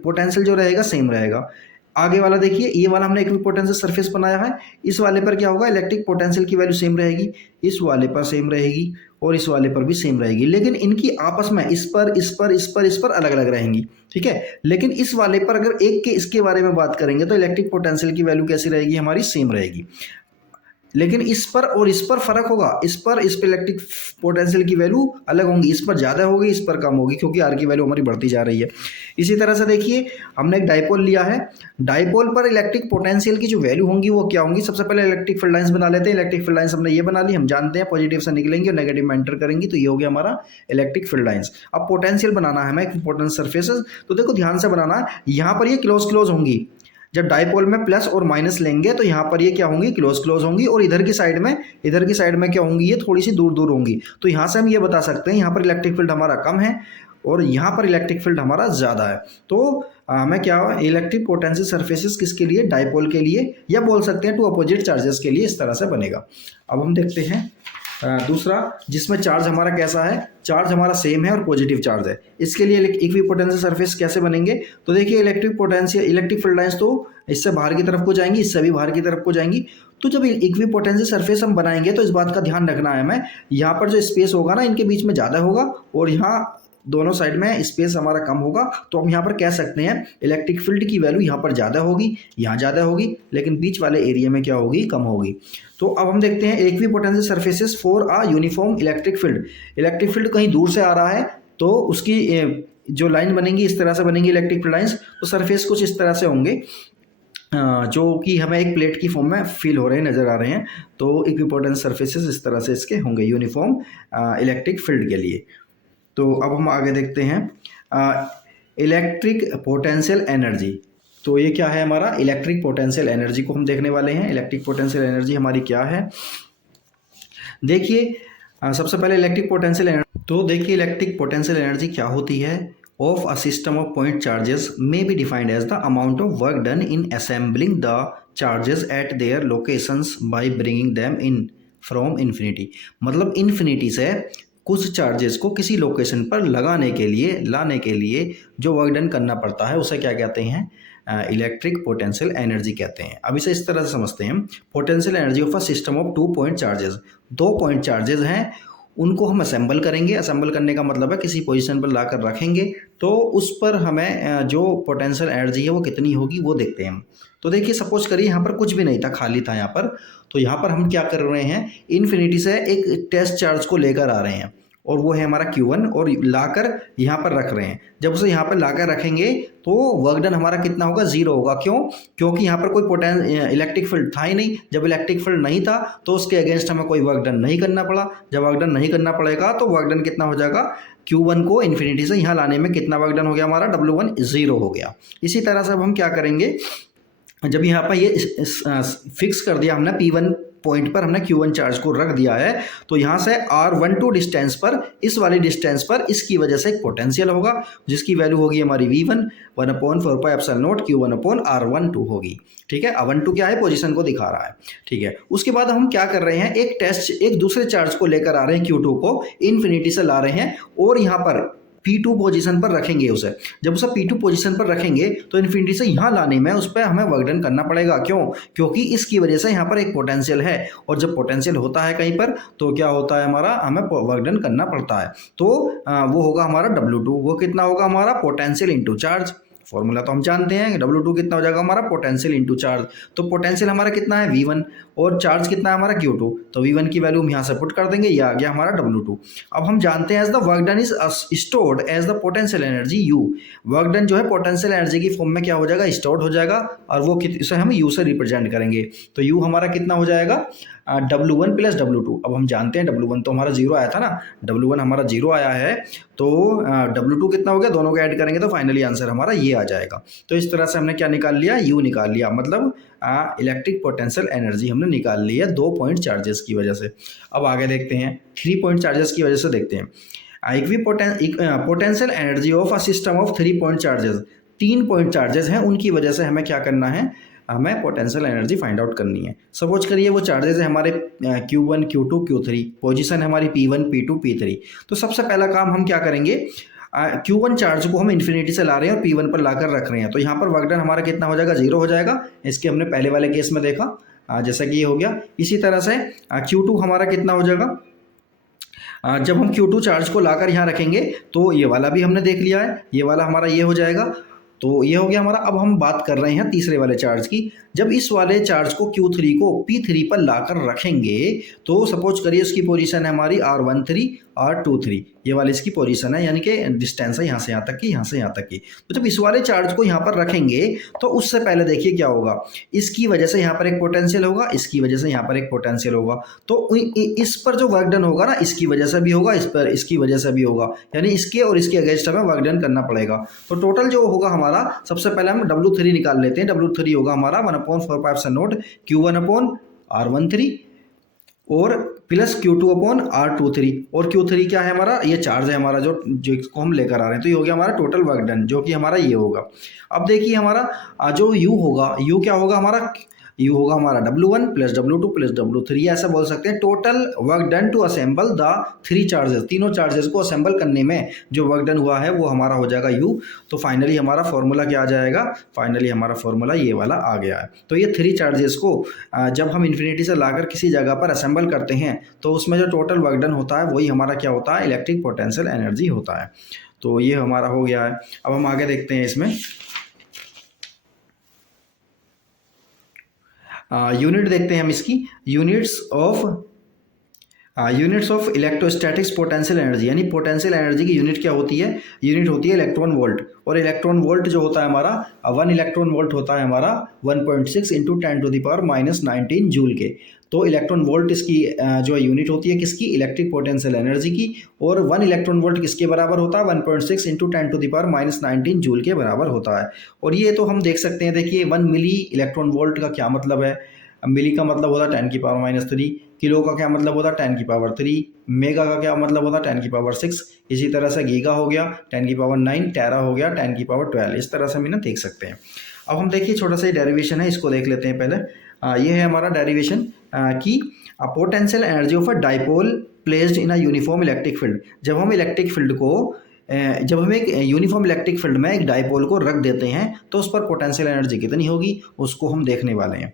पोटेंशियल जो रहेगा सेम रहेगा। आगे वाला देखिए, ये वाला हमने इक्विपोटेंशियल सरफेस बनाया है, इस वाले पर क्या होगा? इलेक्ट्रिक पोटेंशियल की वैल्यू सेम रहेगी, इस वाले पर सेम रहेगी और इस वाले पर भी सेम रहेगी। लेकिन इनकी आपस में इस पर अलग अलग रहेंगी। ठीक है, लेकिन इस वाले पर अगर एक के इसके बारे में बात करेंगे तो इलेक्ट्रिक पोटेंशियल की वैल्यू कैसी रहेगी? हमारी सेम रहेगी। लेकिन इस पर और इस पर फर्क होगा। इस पर इलेक्ट्रिक पोटेंशियल की वैल्यू अलग होंगी, इस पर ज़्यादा होगी, इस पर कम होगी, क्योंकि आर की वैल्यू हमारी बढ़ती जा रही है। इसी तरह से देखिए, हमने एक डाइपोल लिया है, डाइपोल पर इलेक्ट्रिक पोटेंशियल की जो वैल्यू होंगी वो क्या होंगी? सबसे पहले इलेक्ट्रिक फील्ड लाइंस बना लेते हैं। इलेक्ट्रिक फील्ड लाइंस हमने ये बना ली, हम जानते हैं पॉजिटिव से निकलेंगे और नेगेटिव में एंटर करेंगी, तो ये हो गया हमारा इलेक्ट्रिक फील्ड लाइंस। अब पोटेंशियल बनाना है हमें इक्विपोटेंशियल सरफेसेस, तो देखो ध्यान से बनाना है। यहाँ पर ये क्लोज होंगी, जब डाइपोल में प्लस और माइनस लेंगे तो यहाँ पर ये क्या होंगी? क्लोज होंगी। और इधर की साइड में क्या होंगी? ये थोड़ी सी दूर होंगी। तो यहाँ से हम ये बता सकते हैं यहाँ पर इलेक्ट्रिक फील्ड हमारा कम है और यहाँ पर इलेक्ट्रिक फील्ड हमारा ज़्यादा है। तो हमें क्या हुआ? इलेक्ट्रिक पोटेंशियल सरफेसेस किसके लिए? डाइपोल के लिए, या बोल सकते हैं टू अपोजिट चार्जेस के लिए। इस तरह से बनेगा। अब हम देखते हैं दूसरा, जिसमें चार्ज हमारा कैसा है? चार्ज हमारा सेम है और पॉजिटिव चार्ज है। इसके लिए इक्विपोटेंशियल सरफेस कैसे बनेंगे? तो देखिए इलेक्ट्रिक फील्ड लाइंस तो इससे बाहर की तरफ को जाएंगी, इससे भी बाहर की तरफ को जाएंगी। तो जब इक्विपोटेंशियल सरफेस हम बनाएंगे तो इस बात का ध्यान रखना है हमें, यहाँ पर जो स्पेस होगा ना इनके बीच में ज़्यादा होगा और यहाँ दोनों साइड में स्पेस हमारा कम होगा। तो हम यहाँ पर कह सकते हैं इलेक्ट्रिक फील्ड की वैल्यू यहाँ पर ज़्यादा होगी, यहाँ ज़्यादा होगी, लेकिन बीच वाले एरिया में क्या होगी? कम होगी। तो अब हम देखते हैं equipotential surfaces for a uniform electric field. Electric field कहीं दूर से आ रहा है तो उसकी जो लाइन बनेंगी इस तरह से बनेंगी इलेक्ट्रिक फील्ड लाइन्स। तो सरफेस कुछ इस तरह से होंगे जो कि हमें एक प्लेट की फॉर्म में फील हो रहे हैं, नज़र आ रहे हैं। तो इक्विपोटेंशियल सरफेसेस इस तरह से इसके होंगे यूनिफॉर्म इलेक्ट्रिक फील्ड के लिए। तो अब हम आगे देखते हैं इलेक्ट्रिक पोटेंशियल एनर्जी। तो ये क्या है हमारा? इलेक्ट्रिक पोटेंशियल एनर्जी को हम देखने वाले हैं। इलेक्ट्रिक पोटेंशियल एनर्जी हमारी क्या है? देखिए सबसे पहले इलेक्ट्रिक पोटेंशियल एनर्जी, तो देखिए इलेक्ट्रिक पोटेंशियल एनर्जी क्या होती है? Of a system of point charges may be defined as the amount of work done in assembling the charges eight there locations by bringing them in from infinity. मतलब infinity से कुछ charges को किसी location पर लगाने के लिए, लाने के लिए जो वर्क डन करना पड़ता है उसे क्या कहते हैं? इलेक्ट्रिक पोटेंशियल एनर्जी कहते हैं। अब इसे इस तरह से समझते हैं, potential energy of a system of 2 point charges. 2 point charges हैं, उनको हम असेंबल करेंगे। असेंबल करने का मतलब है किसी पोजीशन पर लाकर रखेंगे, तो उस पर हमें जो पोटेंशियल एनर्जी है वो कितनी होगी वो देखते हैं हम। तो देखिए सपोज करिए यहाँ पर कुछ भी नहीं था, खाली था यहाँ पर। तो यहाँ पर हम क्या कर रहे हैं, इन्फिनिटी से एक टेस्ट चार्ज को लेकर आ रहे हैं और वो है हमारा Q1 और लाकर यहाँ पर रख रहे हैं। जब उसे यहाँ पर लाकर रखेंगे तो वर्क डन हमारा कितना होगा? 0 होगा। क्यों? क्योंकि यहाँ पर कोई इलेक्ट्रिक फील्ड था ही नहीं। जब इलेक्ट्रिक फील्ड नहीं था तो उसके अगेंस्ट हमें कोई वर्क डन नहीं करना पड़ा। जब वर्क डन नहीं करना पड़ेगा तो वर्क डन कितना हो जाएगा? Q1 को इन्फिनिटी से यहाँ लाने में कितना वर्क डन हो गया हमारा? W1 0 हो गया। इसी तरह से अब हम क्या करेंगे, जब यहाँ पर ये फिक्स कर दिया हमने P1 पॉइंट पर, हमने Q1 चार्ज को रख दिया है, तो यहाँ से R12 डिस्टेंस पर, इस वाली डिस्टेंस पर इसकी वजह से एक पोटेंशियल होगा जिसकी वैल्यू होगी हमारी V1 1/4πε0 Q1/R12 होगी। ठीक है, R12 क्या है? पोजीशन को दिखा रहा है। ठीक है, उसके बाद हम क्या कर रहे हैं, एक दूसरे चार्ज को लेकर आ रहे हैं, Q2 को इन्फिनिटी से ला रहे हैं और यहाँ पर P2 पोजीशन पर रखेंगे उसे। जब उसे P2 पोजीशन पर रखेंगे तो इन्फिनिटी से यहाँ लाने में उस पर हमें वर्क डन करना पड़ेगा। क्यों? क्योंकि इसकी वजह से यहाँ पर एक पोटेंशियल है और जब पोटेंशियल होता है कहीं पर तो क्या होता है हमारा, हमें वर्क डन करना पड़ता है। तो वो होगा हमारा W2। वो कितना होगा हमारा? Potential into charge. फॉर्मूला तो हम जानते हैं, W2 कितना हो जाएगा हमारा? Potential into charge. तो पोटेंशियल हमारा कितना है? V1 और चार्ज कितना है हमारा? Q2। तो V1 की वैल्यू हम यहाँ से पुट कर देंगे, ये आ गया हमारा W2। अब हम जानते हैं as the work done is stored as the potential energy U। Work done जो है पोटेंशियल एनर्जी की फॉर्म में क्या हो जाएगा? स्टोर्ड हो जाएगा और वो इसे हम U से रिप्रेजेंट करेंगे। तो U हमारा कितना हो जाएगा? W1 plus W2। अब हम जानते हैं W1 तो हमारा 0 आया था ना, W1 हमारा 0 आया है, तो W2 कितना हो गया? दोनों को ऐड करेंगे तो फाइनली आंसर हमारा ये आ जाएगा। तो इस तरह से हमने क्या निकाल लिया? U निकाल लिया, मतलब इलेक्ट्रिक पोटेंशियल एनर्जी हमने निकाल ली है 2 पॉइंट चार्जेस की वजह से। अब आगे देखते हैं 3 पॉइंट चार्जेस की वजह से देखते हैं। Potential energy of a system of 3 point charges. 3 point charges हैं, उनकी वजह से हमें क्या करना है? हमें पोटेंशियल एनर्जी फाइंड आउट करनी है। सपोज करिए वो चार्जेस है हमारे Q1 Q2 Q3, पोजीशन है हमारी P1 P2 P3। तो सबसे पहला काम हम क्या करेंगे, Q1 चार्ज को हम इन्फिनिटी से ला रहे हैं और P1 पर लाकर रख रहे हैं, तो यहाँ पर वर्क डन हमारा कितना हो जाएगा? 0 हो जाएगा। इसके हमने पहले वाले केस में देखा, जैसा कि ये हो गया। इसी तरह से Q2 हमारा कितना हो जाएगा? जब हम Q2 चार्ज को लाकर यहाँ रखेंगे तो ये वाला भी हमने देख लिया है, ये वाला हमारा ये हो जाएगा। तो ये हो गया हमारा। अब हम बात कर रहे हैं तीसरे वाले चार्ज की। जब इस वाले चार्ज को Q3 को P3 पर लाकर रखेंगे तो सपोज करिए उसकी पोजीशन है हमारी R13 R23, ये वाली इसकी पोजीशन है, यानी कि डिस्टेंस है यहाँ से यहाँ तक की, यहाँ से यहाँ तक की। तो जब इस वाले चार्ज को यहाँ पर रखेंगे तो उससे पहले देखिए क्या होगा, इसकी वजह से यहाँ पर एक पोटेंशियल होगा, इसकी वजह से यहाँ पर एक पोटेंशियल होगा। तो इस पर जो वर्क डन होगा ना, इसकी वजह से भी होगा, इस पर इसकी वजह से भी होगा, यानी इसके और इसके अगेंस्ट हमें वर्क डन करना पड़ेगा। तो टोटल जो होगा हमारा, सबसे पहले हम W3 निकाल लेते हैं। W3 होगा हमारा 1/4πε0 Q1/R13 और प्लस Q2/R23। और Q3 क्या है हमारा? ये चार्ज है हमारा जो इसको हम लेकर आ रहे हैं। तो ये हो गया हमारा टोटल वर्क डन, जो कि हमारा ये होगा। अब देखिए हमारा जो U होगा, U क्या होगा हमारा? U होगा हमारा W1 plus W2 plus W3, ऐसा बोल सकते हैं। Total work done to assemble the 3 charges, तीनों चार्जेस को असेंबल करने में जो वर्क डन हुआ है वो हमारा हो जाएगा U। तो फाइनली हमारा फॉर्मूला क्या आ जाएगा? फाइनली हमारा फॉर्मूला ये वाला आ गया है। तो ये 3 चार्जेस को जब हम इन्फिनिटी से लाकर किसी जगह पर असेंबल करते हैं तो उसमें जो टोटल वर्क डन होता है वही हमारा क्या होता है? इलेक्ट्रिक पोटेंशियल एनर्जी होता है। तो ये हमारा हो गया है। अब हम आगे देखते हैं इसमें यूनिट देखते हैं हम इसकी। Units of electrostatics potential energy, यानी पोटेंशियल एनर्जी की यूनिट क्या होती है? यूनिट होती है इलेक्ट्रॉन वोल्ट। और इलेक्ट्रॉन वोल्ट जो होता है हमारा 1 इलेक्ट्रॉन वोल्ट होता है हमारा 1.6 × 10⁻⁻19 जूल के। तो इलेक्ट्रॉन वोल्ट इसकी जो यूनिट होती है किसकी? इलेक्ट्रिक पोटेंशियल एनर्जी की। और 1 इलेक्ट्रॉन वोल्ट किसके बराबर होता है? 1.6 × 10⁻⁻19 जूल के बराबर होता है। और ये तो हम देख सकते हैं, देखिए 1 मिली इलेक्ट्रॉन वोल्ट का क्या मतलब है? मिली का मतलब होता है 10⁻⁻3, किलो का क्या मतलब होता है 10⁻3, मेगा का क्या मतलब होता है 10⁻6, इसी तरह से गीगा हो गया 10⁻9, टेरा हो गया 10⁻12। इस तरह से हम इन्हें देख सकते हैं। अब हम देखिए छोटा सा डेरिवेशन है, इसको देख लेते हैं पहले। ये है हमारा डेरिवेशन कि potential energy of a dipole placed in a uniform electric field. जब हम इलेक्ट्रिक फील्ड को जब हम एक यूनिफॉर्म इलेक्ट्रिक फील्ड में एक डाइपोल को रख देते हैं तो उस पर पोटेंशियल एनर्जी कितनी होगी, उसको हम देखने वाले हैं।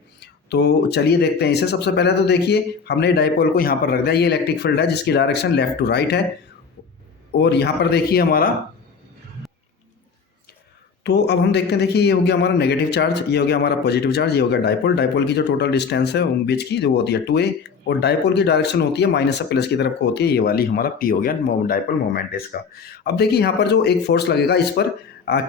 तो चलिए देखते हैं इसे। सबसे पहले तो देखिए हमने डाइपोल को यहाँ पर रख दिया, ये इलेक्ट्रिक फील्ड है जिसकी डायरेक्शन लेफ्ट टू राइट है, और यहाँ पर देखिए हमारा, तो अब हम देखते हैं, देखिए ये हो गया हमारा नेगेटिव चार्ज, ये हो गया हमारा पॉजिटिव चार्ज, ये हो गया डाइपोल। डाइपोल की जो टोटल डिस्टेंस है उन बीच की जो होती है 2a, और डाइपोल की डायरेक्शन होती है माइनस से प्लस की तरफ को होती है, ये वाली हमारा p हो गया डाइपोल मोमेंट इसका। अब देखिए यहाँ पर जो एक फोर्स लगेगा इस पर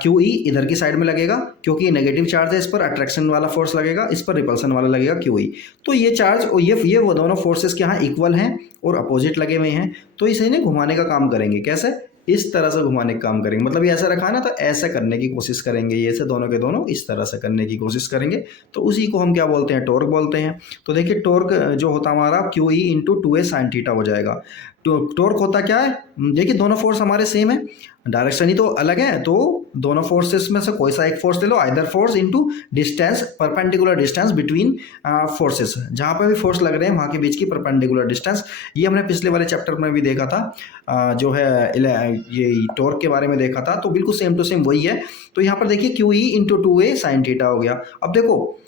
QE इधर की साइड में लगेगा, क्योंकि ये नेगेटिव चार्ज है, इस पर अट्रैक्शन वाला फोर्स लगेगा, इस पर रिपल्सन वाला लगेगा QE। तो ये चार्ज और ये वो दोनों फोर्सेस के यहाँ इक्वल हैं और अपोजिट लगे हुए हैं, तो इसे इन्हें घुमाने का काम करेंगे। कैसे? इस तरह से घुमाने का काम करेंगे, मतलब ये ऐसा रखा है ना, तो ऐसा करने की कोशिश करेंगे, ये से दोनों के दोनों इस तरह से करने की कोशिश करेंगे, तो उसी को हम क्या बोलते हैं, टॉर्क बोलते हैं। तो देखिए टॉर्क जो होता हमारा QE into 2a sin theta हो जाएगा। तो टॉर्क होता क्या है, देखिए दोनों फोर्स हमारे सेम है, डायरेक्शन ही तो अलग है, तो दोनों फोर्सेस में से कोई सा एक फोर्स ले लो, either force into distance, perpendicular distance between forces, जहाँ पे भी फोर्स लग रहे हैं वहाँ के बीच की परपेंडिकुलर डिस्टेंस। ये हमने पिछले वाले चैप्टर में भी देखा था, जो है ये टॉर्क के बारे में देखा था, तो बिल्कुल सेम टू सेम वही है। तो यहाँ पर देखिए QE into 2a sin theta हो गया। अब देखो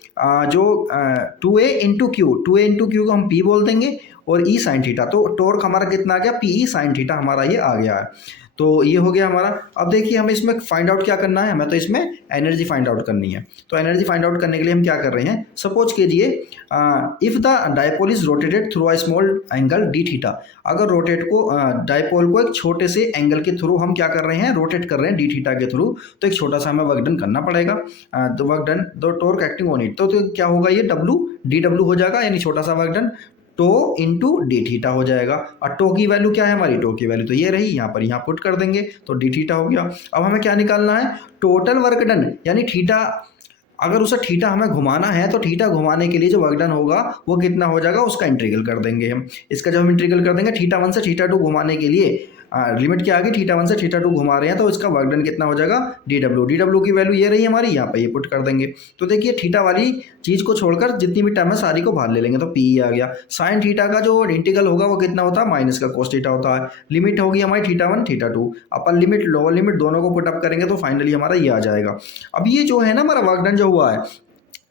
जो 2a इंटू क्यू को हम P बोल देंगे और E sin थीटा, तो टॉर्क हमारा कितना आ गया, PE sin थीटा हमारा ये आ गया है। तो ये हो गया हमारा। अब देखिए हमें इसमें फाइंड आउट क्या करना है, हमें तो इसमें एनर्जी फाइंड आउट करनी है। तो एनर्जी फाइंड आउट करने के लिए हम क्या कर रहे हैं, सपोज कीजिए if the dipole is rotated through a small angle d theta, अगर रोटेट को डाइपोल को एक छोटे से एंगल के थ्रू हम क्या कर रहे हैं, रोटेट कर रहे हैं d थीटा के थ्रू, तो एक छोटा सा हमें वर्क डन करना पड़ेगा। तो वर्क डन, तो टॉर्क एक्टिंग ऑन इट, तो क्या होगा, ये dw हो जाएगा, यानी छोटा सा work done, tau into d theta हो जाएगा। और टो की वैल्यू क्या है हमारी, टो की वैल्यू तो ये रही, यहाँ पर यहाँ पुट कर देंगे तो डी थीटा हो गया। अब हमें क्या निकालना है, टोटल वर्क डन, यानी थीटा, अगर उसे थीटा हमें घुमाना है तो थीटा घुमाने के लिए जो वर्क डन होगा वो कितना हो जाएगा, उसका इंटीग्रल कर देंगे हम। इसका जब हम इंटीग्रल कर देंगे θ1 से θ2 घुमाने के लिए, लिमिट क्या आ गई, θ1 से θ2 घुमा रहे हैं, तो इसका वर्क डन कितना हो जाएगा, dw की वैल्यू ये रही हमारी, यहाँ पे ये पुट कर देंगे। तो देखिए थीटा वाली चीज़ को छोड़कर जितनी भी टर्म है सारी को बाहर ले लेंगे, तो PE आ गया। साइन थीटा का जो इंटीग्रल होगा वो कितना होता है, माइनस का cos थीटा होता है। लिमिट होगी हमारी θ1 θ2, अपन लिमिट लोअर लिमिट दोनों को पुटअप करेंगे तो फाइनली हमारा ये आ जाएगा। अब ये जो है ना हमारा वर्क डन जो हुआ है,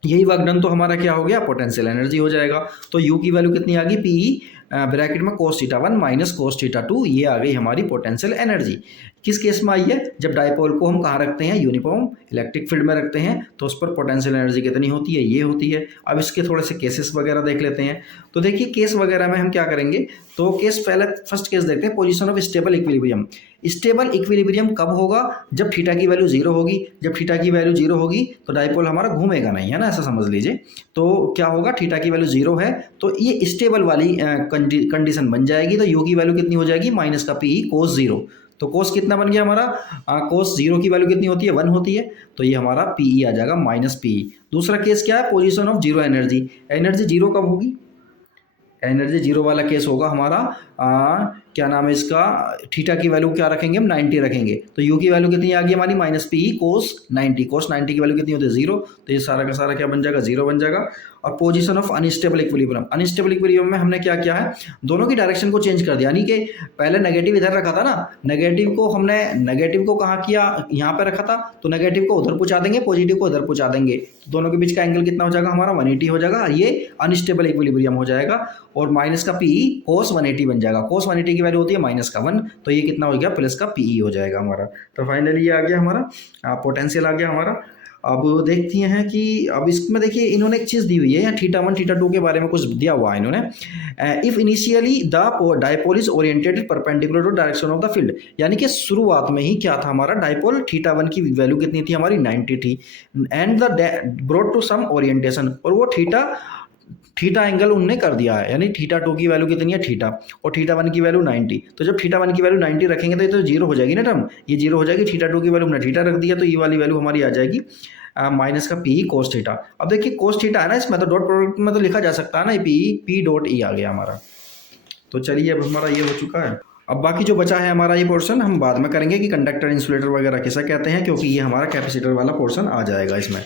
यही वर्क डन तो हमारा क्या हो गया, पोटेंशियल एनर्जी हो जाएगा। तो U की वैल्यू कितनी आ गई, PE ब्रैकेट में cos θ1 माइनस cos θ2, ये आ गई हमारी पोटेंशियल एनर्जी। किस केस में आई है, जब डाइपोल को हम कहाँ रखते हैं, यूनिफॉर्म इलेक्ट्रिक फील्ड में रखते हैं, तो उस पर पोटेंशियल एनर्जी कितनी होती है, ये होती है। अब इसके थोड़े से केसेस वगैरह देख लेते हैं। तो देखिए केस वगैरह में हम क्या करेंगे, तो केस पहले फर्स्ट केस देखते हैं, position of stable equilibrium. Stable equilibrium कब होगा, जब थीटा की वैल्यू 0 होगी। जब थीटा की वैल्यू 0 होगी तो डाइपोल हमारा घूमेगा नहीं, है ना, ऐसा समझ लीजिए। तो क्या होगा, थीटा की वैल्यू 0 है तो ये स्टेबल वाली कंडीशन बन जाएगी। तो U की वैल्यू कितनी हो जाएगी, माइनस का PE cos 0। तो cos कितना बन गया हमारा, cos 0 की वैल्यू कितनी होती है, 1 होती है, तो ये हमारा PE आ जाएगा माइनस PE। दूसरा केस क्या है, पोजीशन ऑफ 0 एनर्जी। एनर्जी 0 कब होगी, एनर्जी 0 वाला केस होगा हमारा, क्या नाम है इसका, थीटा की वैल्यू क्या रखेंगे हम, 90 रखेंगे। तो U की वैल्यू कितनी आ गई हमारी, माइनस PE cos 90। cos 90 की वैल्यू कितनी होती है, 0, तो ये सारा का सारा क्या बन जाएगा, 0 बन जाएगा। और position of unstable equilibrium, unstable equilibrium में हमने क्या किया है, दोनों की डायरेक्शन को चेंज कर दिया, यानी कि पहले नेगेटिव इधर रखा था ना, नेगेटिव को हमने नेगेटिव को कहाँ किया, यहाँ पे रखा था, तो नेगेटिव को उधर पहुँचा देंगे, पॉजिटिव को उधर पहुँचा देंगे, तो दोनों के बीच का एंगल कितना हो जाएगा हमारा, 180 हो जाएगा, ये अनस्टेबल इक्विलिब्रियम हो जाएगा। और माइनस का PE cos 180 बन जाएगा। cos 180 की वैल्यू होती है माइनस का 1, तो ये कितना हो गया, प्लस का PE हो जाएगा हमारा। तो फाइनली ये आ गया हमारा पोटेंशियल आ गया हमारा। अब देखती हैं कि अब इसमें देखिए इन्होंने एक चीज़ दी हुई है, यहाँ θ1 θ2 के बारे में कुछ दिया हुआ है इन्होंने। If initially the dipole is oriented perpendicular to direction of the field, यानी कि शुरुआत में ही क्या था हमारा, डाइपोल θ1 की वैल्यू कितनी थी हमारी, 90 थी, and the brought to some orientation, और वो थीटा एंगल उनने कर दिया है, यानी θ2 की वैल्यू कितनी है, थीटा, और θ1 की वैल्यू 90। तो जब θ1 की वैल्यू 90 रखेंगे तो ये तो 0 हो जाएगी ना टर्म, ये 0 हो जाएगी। θ2 की वैल्यू हमने थीटा रख दिया, तो ये वाली वैल्यू हमारी आ जाएगी माइनस का PE cos थीटा। अब देखिए cos थीटा है ना, इसमें तो डॉट प्रोडक्ट में तो लिखा जा सकता है ना, PE P डॉट E आ गया हमारा। तो चलिए अब हमारा ये हो चुका है। अब बाकी जो बचा है हमारा ये पोर्शन हम बाद में करेंगे कि कंडक्टर इंसुलेटर वगैरह किसे कहते हैं, क्योंकि ये हमारा कैपेसिटर वाला पोर्शन आ जाएगा इसमें।